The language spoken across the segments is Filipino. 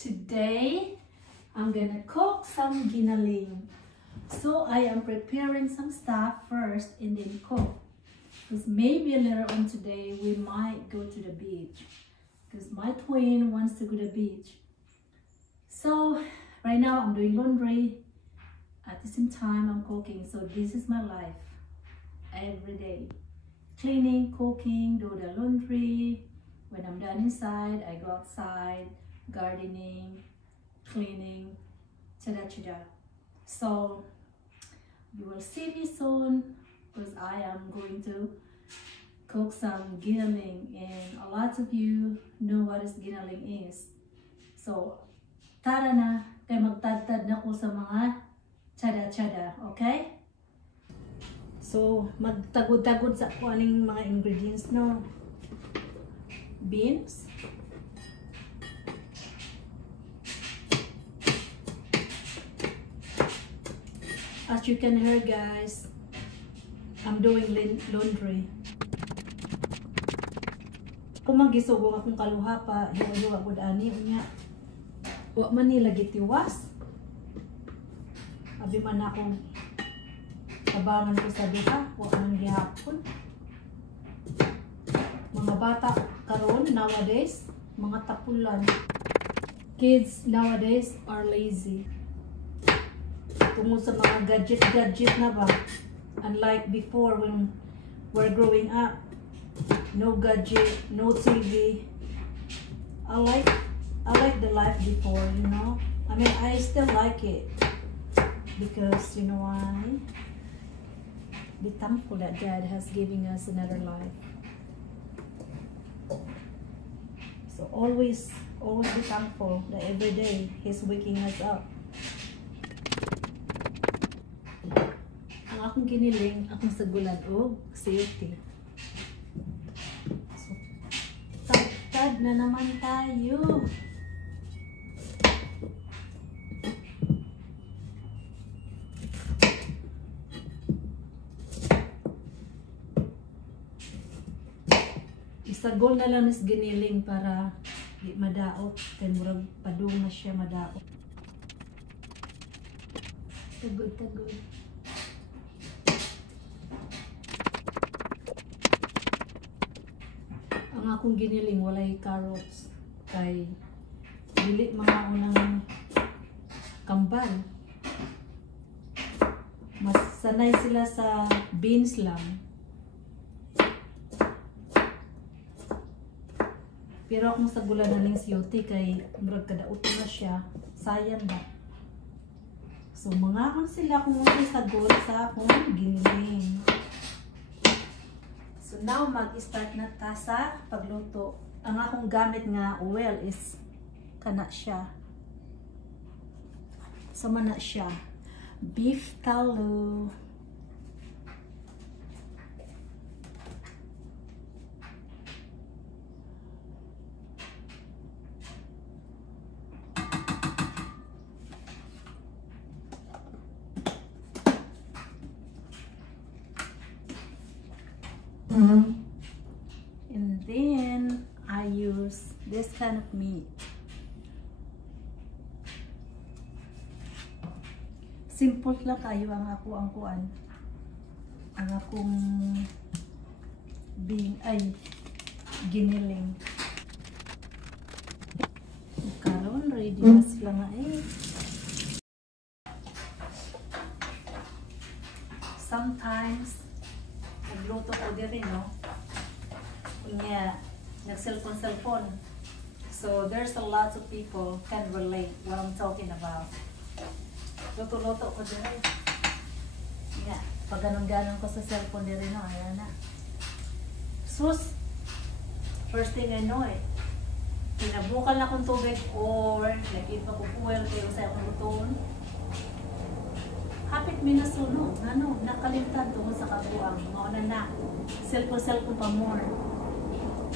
Today, I'm gonna cook some ginaling. So I am preparing some stuff first and then cook. Because maybe later on today, we might go to the beach. Because my twin wants to go to the beach. So right now I'm doing laundry. At the same time I'm cooking. So this is my life. Every day. Cleaning, cooking, do the laundry. When I'm done inside, I go outside. Gardening, cleaning, chada. So you will see me soon because I am going to cook some ginaling, and a lot of you know what is ginaling is. So tara na, kay magtadtad na ko sa mga chada, okay? So magtagod-tagod sa ko aning mga ingredients, no? Beans, as you can hear, guys, I'm doing laundry. Kung magisugong akong kaluha pa, hiwa-hiwa ko ani unya. Wa man nila gitiwas. Abi man akong tabangan ko sa diha, wa man gihapon. Mga bata karon nowadays, mga tapulan. Kids nowadays are lazy. Tungkol sa mga gadget na ba, unlike before when we're growing up, no gadget, no TV. I like the life before, you know. I mean, I still like it because you know why? Be thankful that God has given us another life. So always be thankful that every day He's waking us up. Ang akong giniling, akong sagulan o safety. So, tagtad na naman tayo. Isagol na lang is giniling para di madaot. Kaya murag padung na siya madaot. Tagod. Ang akong giniling walay carrots kay dili mga unang kambal. Mas sanay sila sa beans lang. Pero akong sagulan na ning siyuti kay murag kadaot na siya. Sayang ba? So mga akong sila kung sagol sa akong giniling. So now mag-start na ta sa pagluto. Ang akong gamit nga oil is kana siya. Sama na siya. Beef tallow. And then I use this kind of meat. Simple lang kayo ang kuan. Ang akong giniling. Karon ready na sila nga eh. Sometimes nagluto ko din no. Kunya nag-cellphone. So there's a lot of people can relate what I'm talking about. Luto-luto ko din. Yeah, pag ganun-ganun ko sa cellphone din no, ayan na. Sus, first thing I know pinabukal na kong tubig or lagyan pa kong oil kayo sa akong lutoon. Hapit mi na sunog, nakalimtan tungkol sa kabuang. Mauna na, cellphone pa more.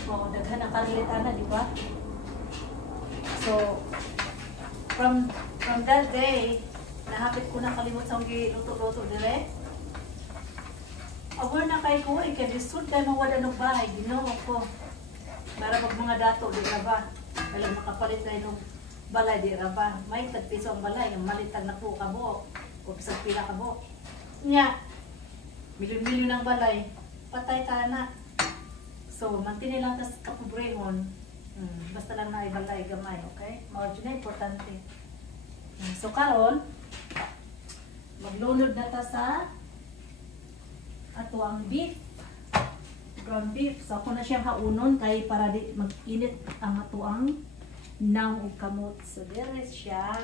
O, daghan na karilitan na, di ba? So, from that day, nahapit ko na kalimot sa luto-luto dire. Aware na kay ko, kaya disud kay mawala ng bahay, ginawa ko. Para pag mga dato, di ka ba? Walang makapalit na yung balay di ra ba may tagpiso ang balay ang malitag na po kabo o bisag pila kabo nya milyon-milyon ang balay patay ta na so mantini lang tas kapobrehon basta lang na ibalay gamay okay mao na importante so karon maglunod na ta sa ato ang beef ground beef so ako na siyang haunon kay para di mag-init ang ato ang nang ug kamot so dire siya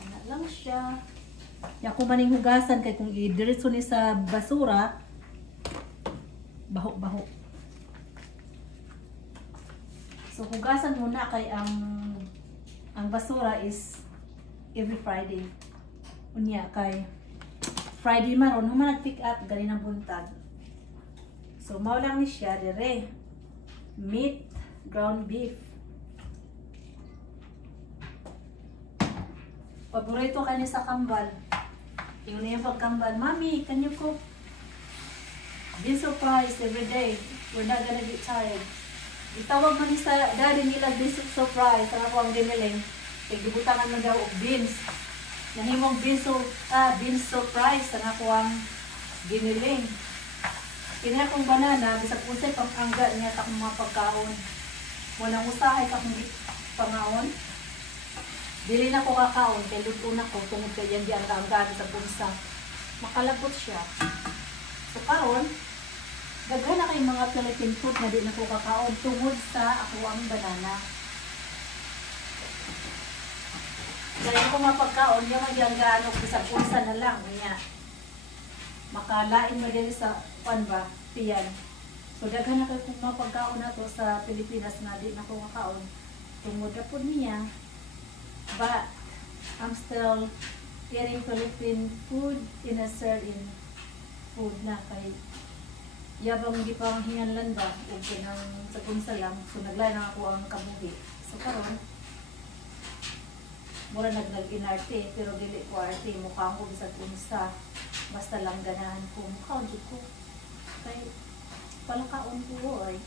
ana lang siya ya ko maning hugasan kay kung idiretso ni sa basura baho so hugasan muna kay ang basura is every Friday unya kay Friday man ron human nag-pick up gali ng buntag so mao lang ni siya dire meat ground beef paborito kani sa kambal. Yung na yung pagkambal, Mommy, can you cook? Be surprised every day. We're not gonna get tired. Itawag man sa daddy nila, be surprised. Ang ako ang giniling. Igibutangan na daw og beans. Nahimong beans surprise. Ang ako ang giniling. Kina akong banana, bisag unsay pang angga niya takong mga pagkaon. Walang usahay takong pangaon. Dili na ko kakaon, kay luto na ko, tungod kay yan di ang gagawin sa bunsa. Makalabot siya. So karon, daghan na kay mga Philippine food na di na ko kakaon, tungod sa ako ang banana. Kaya ko mapagkaon, yung magyang sa bunsa na lang, niya. Makalain mo din sa, ba, tiyan. So daghan na kay kung mapagkaon na to sa Pilipinas na di na ko kakaon, tungod na po niya. But I'm still eating Philippine food in a certain food na kay yabang di pa ang hinganlan ba o pinang sa punsa lang so naglain na ako ang kabuhi so karon mura nag-inarte pero dili ko arte mukha ko bisag punsa basta lang ganahan ko mukha ko kay palakaon ko ay